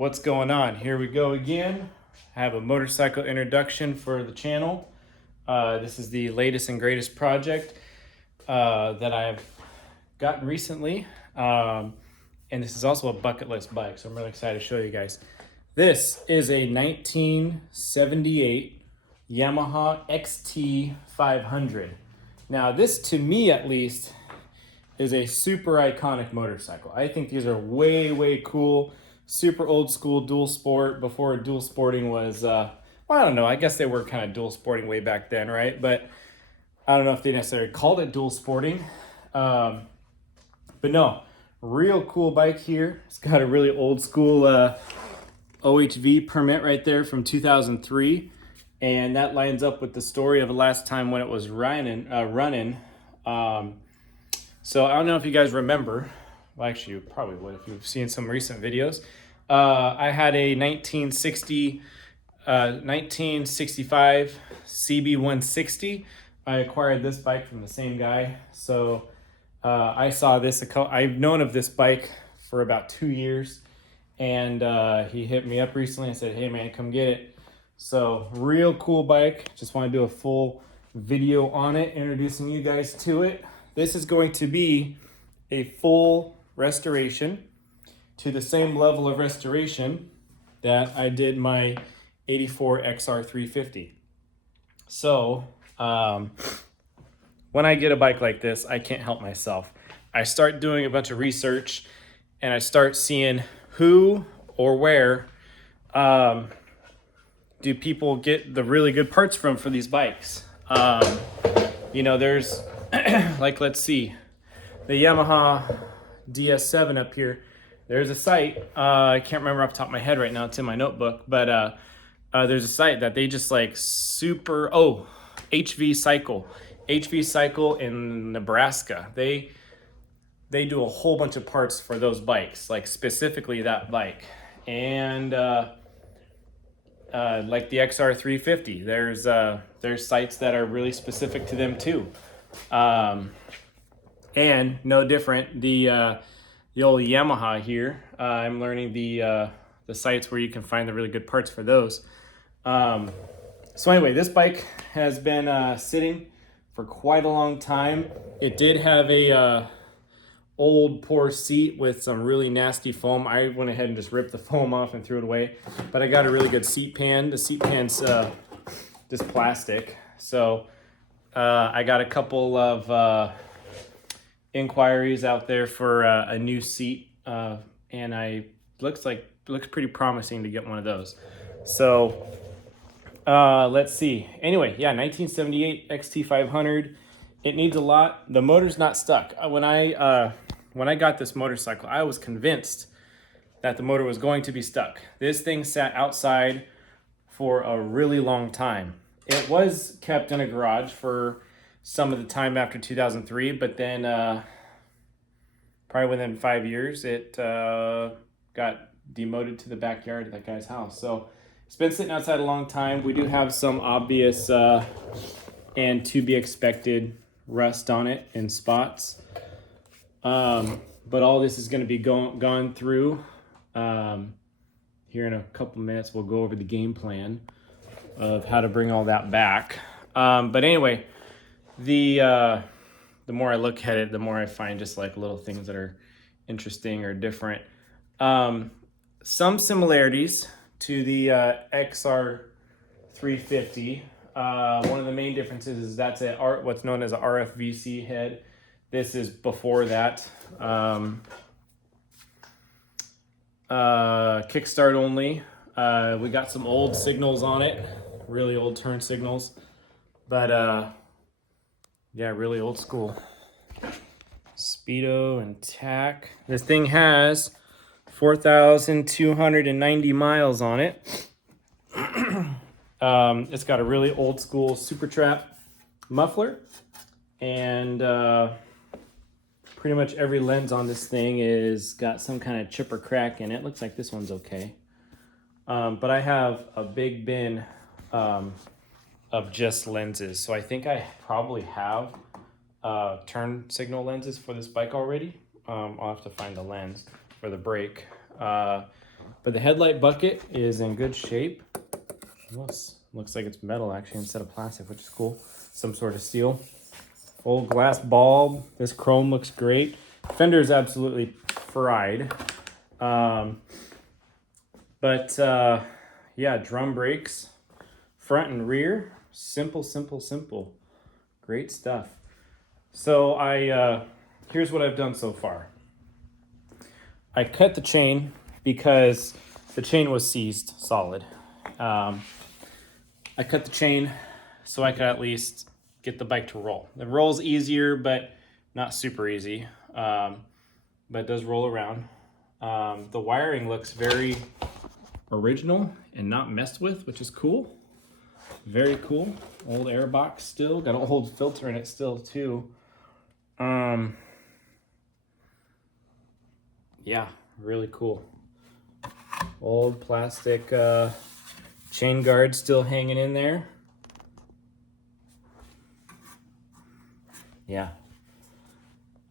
What's going on? Here we go again. I have a motorcycle introduction for the channel. This is the latest and greatest project that I've gotten recently. And this is also a bucket list bike, so I'm really excited to show you guys. This is a 1978 Yamaha XT500. Now this, to me at least, is a super iconic motorcycle. I think these are way cool. Super old school dual sport before dual sporting was, well, I don't know. I guess they were kind of dual sporting way back then, right? But I don't know if they necessarily called it dual sporting. But no, real cool bike here. It's got a really old school OHV permit right there from 2003. And that lines up with the story of the last time when it was running. So I don't know if you guys remember. Well, actually, you probably would if you've seen some recent videos. I had a 1965 CB160. I acquired this bike from the same guy. So I saw this. I've known of this bike for about 2 years. And he hit me up recently and said, hey, man, come get it. So real cool bike. Just want to do a full video on it, introducing you guys to it. This is going to be a full restoration to the same level of restoration that I did my 84 XR350. So when I get a bike like this, I can't help myself. I start doing a bunch of research and I start seeing who or where do people get the really good parts from for these bikes. You know, there's like, let's see, the Yamaha DS7 up here. There's a site, I can't remember off the top of my head right now, it's in my notebook, but there's a site that they just like HV Cycle in Nebraska. They do a whole bunch of parts for those bikes, like specifically that bike. And like the XR350, there's sites that are really specific to them too. And no different, the old Yamaha here, I'm learning the sites where you can find the really good parts for those. So anyway, this bike has been sitting for quite a long time. It did have a old poor seat with some really nasty foam. I went ahead and just ripped the foam off and threw it away, but I got a really good seat pan. The seat pan's just plastic. So I got a couple of inquiries out there for a new seat, and looks pretty promising to get one of those. So let's see. Anyway, yeah, 1978 XT500. It needs a lot. The motor's not stuck. When I got this motorcycle, I was convinced that the motor was going to be stuck. This thing sat outside for a really long time. It was kept in a garage for some of the time after 2003, but then probably within 5 years, it got demoted to the backyard of that guy's house. So it's been sitting outside a long time. We do have some obvious and to be expected rust on it in spots. But all this is going to be gone through. Here in a couple minutes, we'll go over the game plan of how to bring all that back. But anyway, the more I look at it, the more I find just like little things that are interesting or different. Some similarities to the XR350. One of the main differences is that's what's known as a RFVC head. This is before that. Kickstart only. We got some old signals on it, really old turn signals, but yeah, really old school. Speedo and tack. This thing has 4,290 miles on it. It's got a really old school Super Trap muffler, and pretty much every lens on this thing is got some kind of chip or crack in it. Looks like this one's okay. But I have a big bin of just lenses. So I think I probably have turn signal lenses for this bike already. I'll have to find the lens for the brake. But the headlight bucket is in good shape. Looks like it's metal actually instead of plastic, which is cool. Some sort of steel. Old glass bulb. This chrome looks great. Fender is absolutely fried. Yeah, drum brakes, front and rear. Simple, simple, simple. Great stuff. So here's what I've done so far. I cut the chain because the chain was seized solid. I cut the chain so I could at least get the bike to roll. The roll's easier, but not super easy. But it does roll around. The wiring looks very original and not messed with, which is cool. Very cool. Old air box still. Got an old filter in it still too. Yeah, really cool. Old plastic chain guard still hanging in there. Yeah.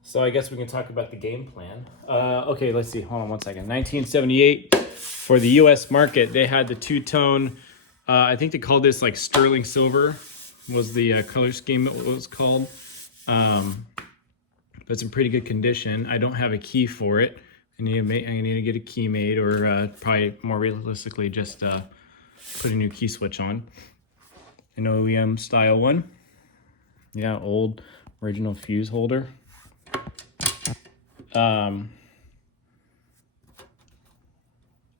So I guess we can talk about the game plan. Okay, let's see. Hold on one second. 1978, for the U.S. market, they had the two-tone, I think they called this like sterling silver was the color scheme it was called. But it's in pretty good condition. I don't have a key for it. I need to get a key made, or probably more realistically just put a new key switch on. An OEM style one. Yeah, old original fuse holder.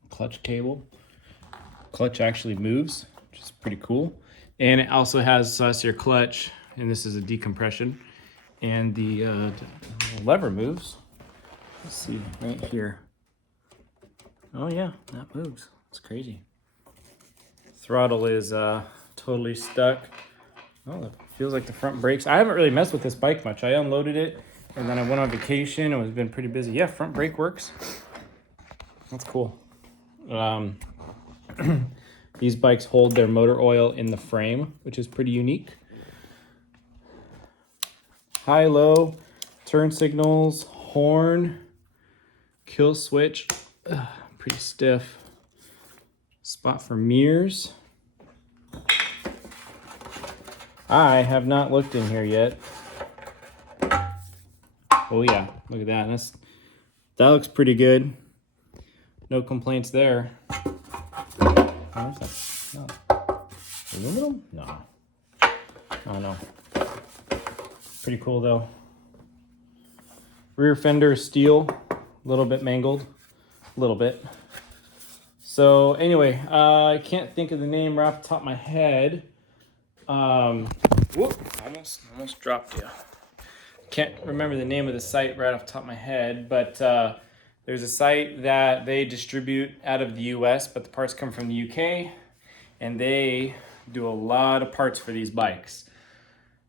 Clutch cable. Clutch actually moves, which is pretty cool. And it also has your clutch, and this is a decompression. And the lever moves. Let's see, right here. Oh yeah, that moves. It's crazy. Throttle is totally stuck. Oh, it feels like the front brakes. I haven't really messed with this bike much. I unloaded it, and then I went on vacation. It was been pretty busy. Yeah, front brake works. That's cool. These bikes hold their motor oil in the frame, which is pretty unique. High, low, turn signals, horn, kill switch, pretty stiff. Spot for mirrors. I have not looked in here yet. Oh yeah, look at that. That looks pretty good. No complaints there. Oh, no. Aluminum? No. Oh no. Pretty cool though. Rear fender is steel, a little bit mangled, a little bit. So anyway, I can't think of the name right off the top of my head. Whoop, almost dropped you. Can't remember the name of the site right off the top of my head, but there's a site that they distribute out of the US, but the parts come from the UK, and they do a lot of parts for these bikes.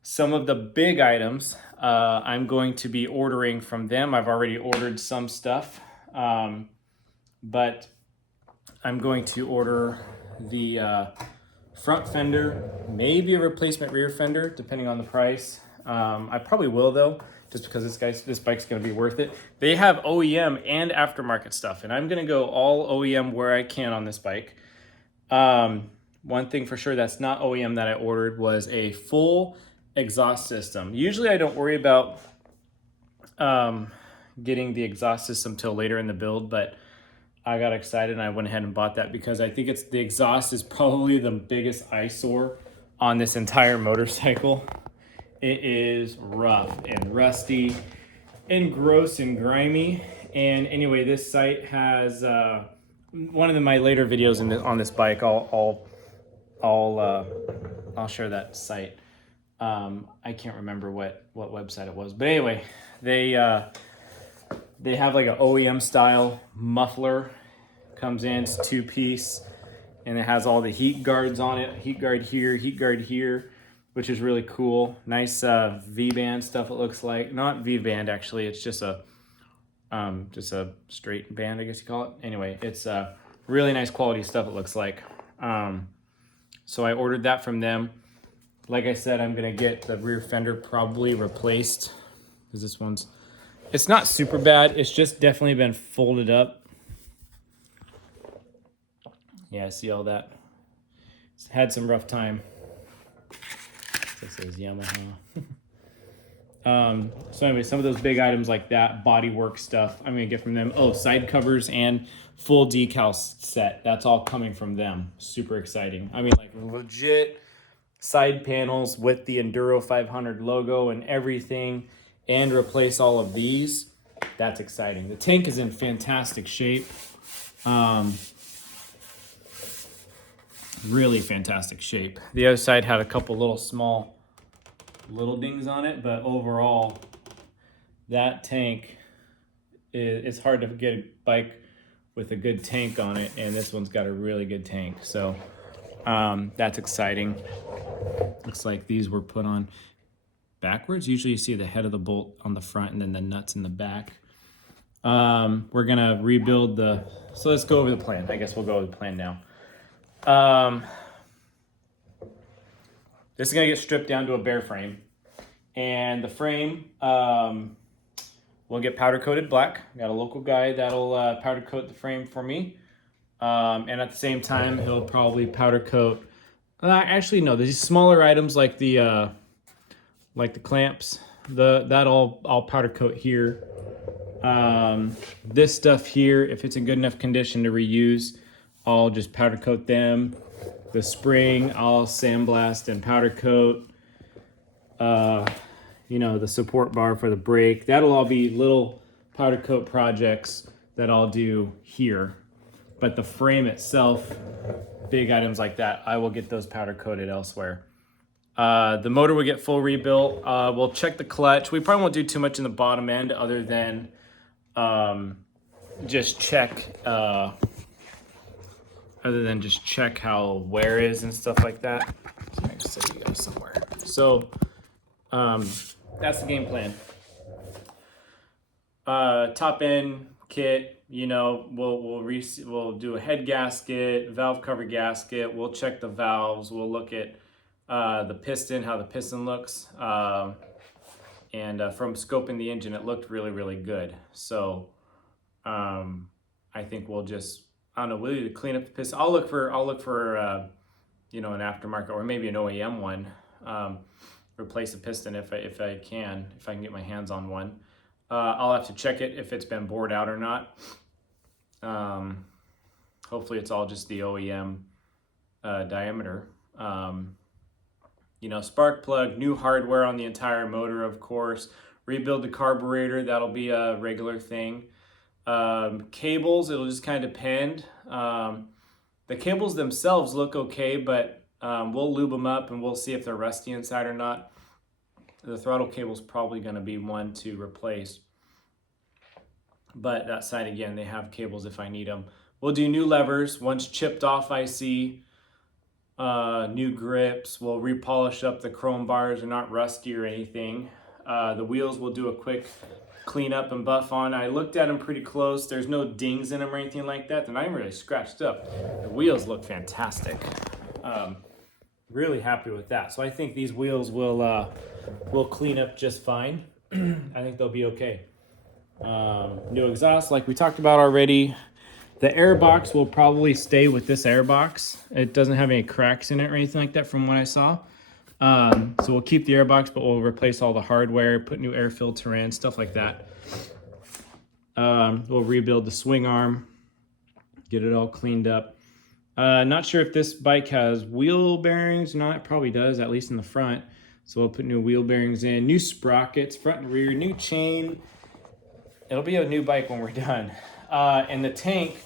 Some of the big items I'm going to be ordering from them. I've already ordered some stuff, but I'm going to order the front fender, maybe a replacement rear fender, depending on the price. I probably will though, just because this bike's gonna be worth it. They have OEM and aftermarket stuff, and I'm gonna go all OEM where I can on this bike. One thing for sure that's not OEM that I ordered was a full exhaust system. Usually I don't worry about getting the exhaust system till later in the build, but I got excited and I went ahead and bought that because I think the exhaust is probably the biggest eyesore on this entire motorcycle. It is rough and rusty and gross and grimy. And anyway, this site has one of my later videos on this bike. I'll share that site. I can't remember what website it was, but anyway, they have like an OEM style muffler. Comes in, it's 2-piece, and it has all the heat guards on it. Heat guard here, which is really cool. Nice V-band stuff it looks like. Not V-band actually, it's just a straight band, I guess you call it. Anyway, it's really nice quality stuff it looks like. So I ordered that from them. Like I said, I'm gonna get the rear fender probably replaced, because this one's, it's not super bad, it's just definitely been folded up. Yeah, see all that. It's had some rough time. This is Yamaha. So anyway, some of those big items like that, bodywork stuff, I'm gonna get from them. Oh, side covers and full decal set. That's all coming from them. Super exciting. I mean, like legit side panels with the Enduro 500 logo and everything, and replace all of these. That's exciting. The tank is in fantastic shape. Really fantastic shape. The other side had a couple little dings on it, but overall that tank it's hard to get a bike with a good tank on it, and this one's got a really good tank, so that's exciting. Looks like these were put on backwards. Usually you see the head of the bolt on the front and then the nuts in the back. We're gonna rebuild so let's go over the plan. I guess we'll go over the plan now. This is gonna get stripped down to a bare frame, and the frame will get powder coated black. Got a local guy that'll powder coat the frame for me, and at the same time he'll probably powder coat. Actually, no, these smaller items like the clamps, I'll powder coat here. This stuff here, if it's in good enough condition to reuse, I'll just powder coat them. The spring, I'll sandblast and powder coat. The support bar for the brake. That'll all be little powder coat projects that I'll do here. But the frame itself, big items like that, I will get those powder coated elsewhere. The motor will get full rebuilt. We'll check the clutch. We probably won't do too much in the bottom end other than just check how wear is and stuff like that. So I just set you guys somewhere. So that's the game plan. Top end kit, we'll do a head gasket, valve cover gasket. We'll check the valves. We'll look at the piston, how the piston looks. And from scoping the engine, it looked really, really good. So I think we'll just, we'll either clean up the piston. I'll look for an aftermarket or maybe an OEM one. Replace the piston if I can get my hands on one. I'll have to check it if it's been bored out or not. Hopefully it's all just the OEM diameter. Spark plug, new hardware on the entire motor, of course. Rebuild the carburetor, that'll be a regular thing. Cables, it'll just kind of depend. The cables themselves look okay, but we'll lube them up and we'll see if they're rusty inside or not. The throttle cable's probably going to be one to replace. But that side, again, they have cables if I need them. We'll do new levers. Once chipped off IC, new grips. We'll repolish up the chrome bars. They're not rusty or anything. The wheels we'll do a quick clean up and buff on. I looked at them pretty close. There's no dings in them or anything like that. They're not even really scratched up. The wheels look fantastic. Really happy with that. So I think these wheels will clean up just fine. I think they'll be okay. New exhaust, like we talked about already. The air box will probably stay with this air box. It doesn't have any cracks in it or anything like that from what I saw. So we'll keep the air box, but we'll replace all the hardware, put new air filter in, stuff like that. We'll rebuild the swing arm, get it all cleaned up. Not sure if this bike has wheel bearings. No, it probably does, at least in the front. So we'll put new wheel bearings in, new sprockets, front and rear, new chain. It'll be a new bike when we're done. And the tank,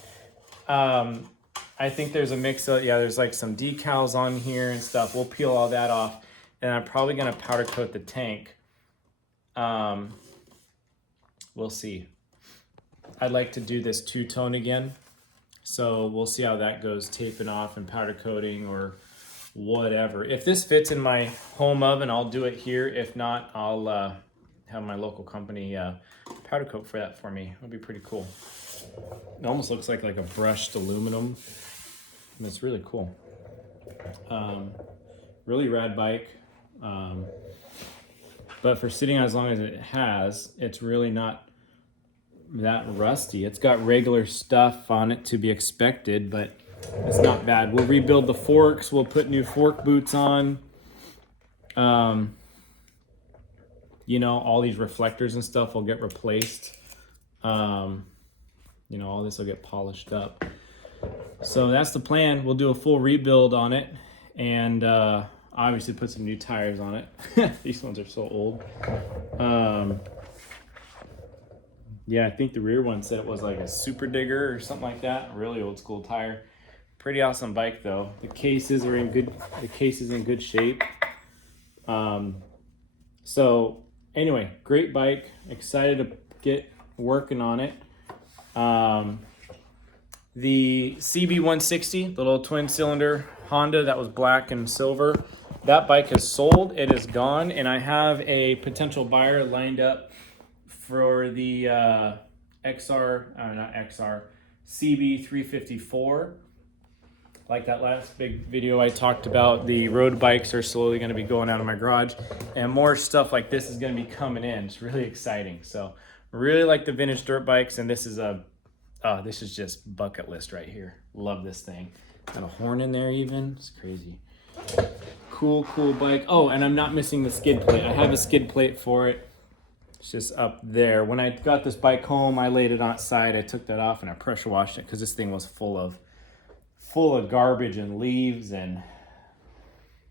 I think there's a mix of, there's like some decals on here and stuff. We'll peel all that off. And I'm probably going to powder coat the tank. We'll see. I'd like to do this two-tone again. So we'll see how that goes, taping off and powder coating or whatever. If this fits in my home oven, I'll do it here. If not, I'll have my local company powder coat for that for me. It'll be pretty cool. It almost looks like a brushed aluminum. And it's really cool. Really rad bike. But for sitting as long as it has, it's really not that rusty. It's got regular stuff on it to be expected, but It's not bad. We'll rebuild the forks. We'll put new fork boots on. You know, all these reflectors and stuff will get replaced. You know, all this will get polished up. So that's the plan. We'll do a full rebuild on it, and obviously put some new tires on it. These ones are so old. Yeah, I think the rear one said it was like a Super Digger or something like that. A really old school tire. Pretty awesome bike though. The cases are in good. The case is in good shape. So anyway, great bike. Excited to get working on it. The CB160, the little twin cylinder Honda that was black and silver, that bike is sold. It is gone, and I have a potential buyer lined up for the CB354. Like that last big video I talked about, the road bikes are slowly going to be going out of my garage, and more stuff like this is going to be coming in. It's really exciting. So really like the vintage dirt bikes, and this is this is just bucket list right here. Love this thing. Got a horn in there even. It's crazy. Cool bike. Oh, and I'm not missing the skid plate. I have a skid plate for it. It's just up there. When I got this bike home, I laid it outside. I took that off and I pressure washed it because this thing was full of garbage and leaves and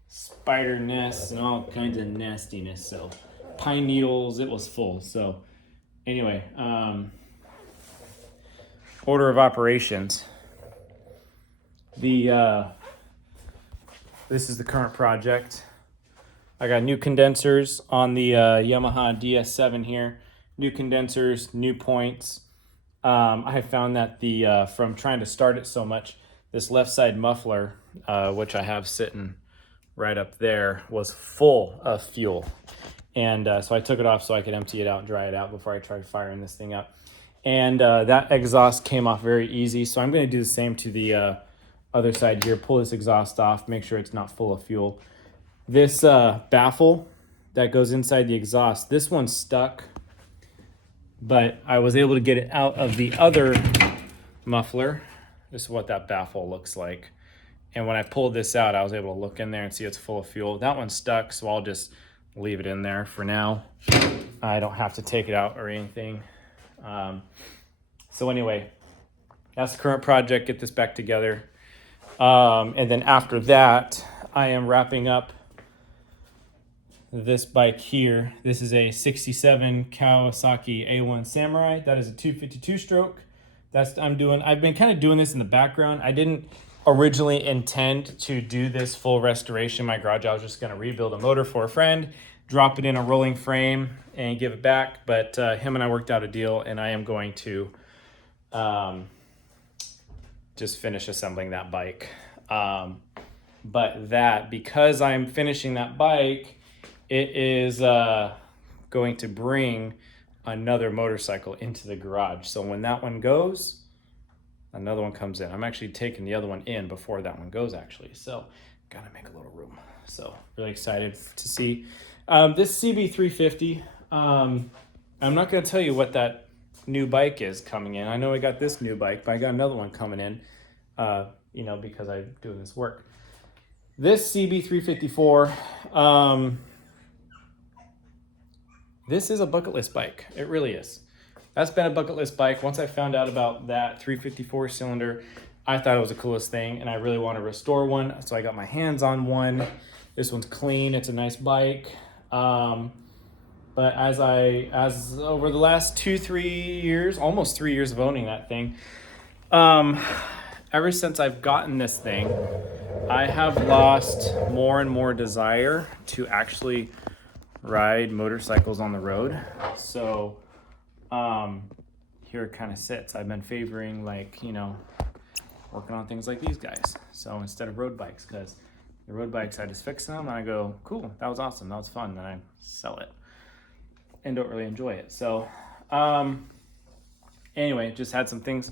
spider nests and all kinds of nastiness. So pine needles, it was full. So anyway, order of operations. This is the current project. I got new condensers on the Yamaha DS7 here. New condensers, new points. I have found that the from trying to start it so much, this left side muffler, which I have sitting right up there, was full of fuel. And so I took it off so I could empty it out and dry it out before I tried firing this thing up. And that exhaust came off very easy. So I'm going to do the same to the other side here. Pull this exhaust off, make sure it's not full of fuel. This baffle that goes inside the exhaust, this one's stuck, but I was able to get it out of the other muffler. This is what that baffle looks like. And when I pulled this out, I was able to look in there and see it's full of fuel. That one's stuck, so I'll just leave it in there for now. I don't have to take it out or anything. So anyway, that's the current project. Get this back together. And then after that, I am wrapping up this bike here. This is a 67 Kawasaki A1 Samurai. That is a 252 stroke. I've been kind of doing this in the background. I didn't originally intend to do this full restoration in my garage. I was just going to rebuild a motor for a friend, drop it in a rolling frame and give it back. But him and I worked out a deal, and I am going to just finish assembling that bike. But because I'm finishing that bike, it is going to bring another motorcycle into the garage. So when that one goes, another one comes in. I'm actually taking the other one in before that one goes, actually. So gotta make a little room. So really excited to see this CB350. I'm not gonna tell you what that new bike is coming in. I know I got this new bike, but I got another one coming in, you know, because I'm doing this work. This CB354, this is a bucket list bike. It really is. That's been a bucket list bike. Once I found out about that 354 cylinder, I thought it was the coolest thing, and I really want to restore one. So I got my hands on one. This one's clean. It's a nice bike. But as over the last 2-3 years, almost 3 years of owning that thing, ever since I've gotten this thing, I have lost more and more desire to actually ride motorcycles on the road. So here it kind of sits. I've been favoring, like, you know, working on things like these guys. So instead of road bikes, because the road bikes, I just fix them and I go, cool, that was awesome, that was fun. Then I sell it and don't really enjoy it. So anyway, just had some things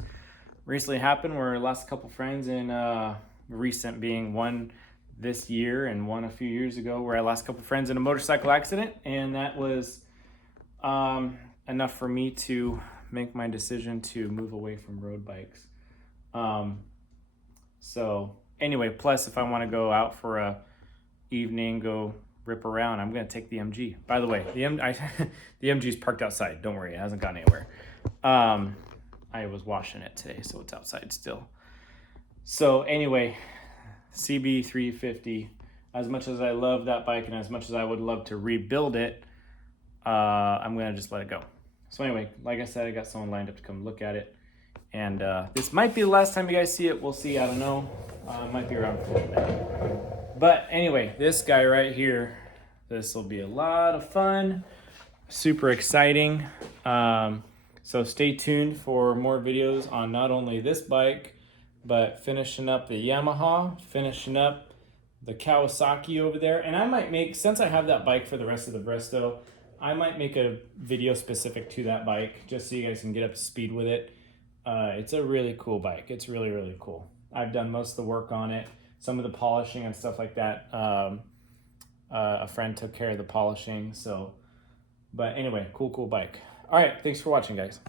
recently happen where I lost a couple friends, and recent being one this year and one a few years ago, where I lost a couple friends in a motorcycle accident, and that was enough for me to make my decision to move away from road bikes. So anyway, plus if I want to go out for a evening, go rip around, I'm gonna take the MG. By the way, the MG's parked outside. Don't worry, it hasn't gone anywhere. I was washing it today, so it's outside still. So anyway, CB350. As much as I love that bike and as much as I would love to rebuild it, I'm gonna just let it go. So anyway, like I said, I got someone lined up to come look at it. And this might be the last time you guys see it. We'll see, I don't know. It might be around for a little bit. But anyway, this guy right here, this will be a lot of fun. Super exciting. So stay tuned for more videos on not only this bike, but finishing up the Yamaha, finishing up the Kawasaki over there. And I might make, since I have that bike for the rest of the Bristow, I might make a video specific to that bike just so you guys can get up to speed with it. It's a really cool bike. It's really, really cool. I've done most of the work on it, some of the polishing and stuff like that. A friend took care of the polishing. So, but anyway, cool bike. All right. Thanks for watching, guys.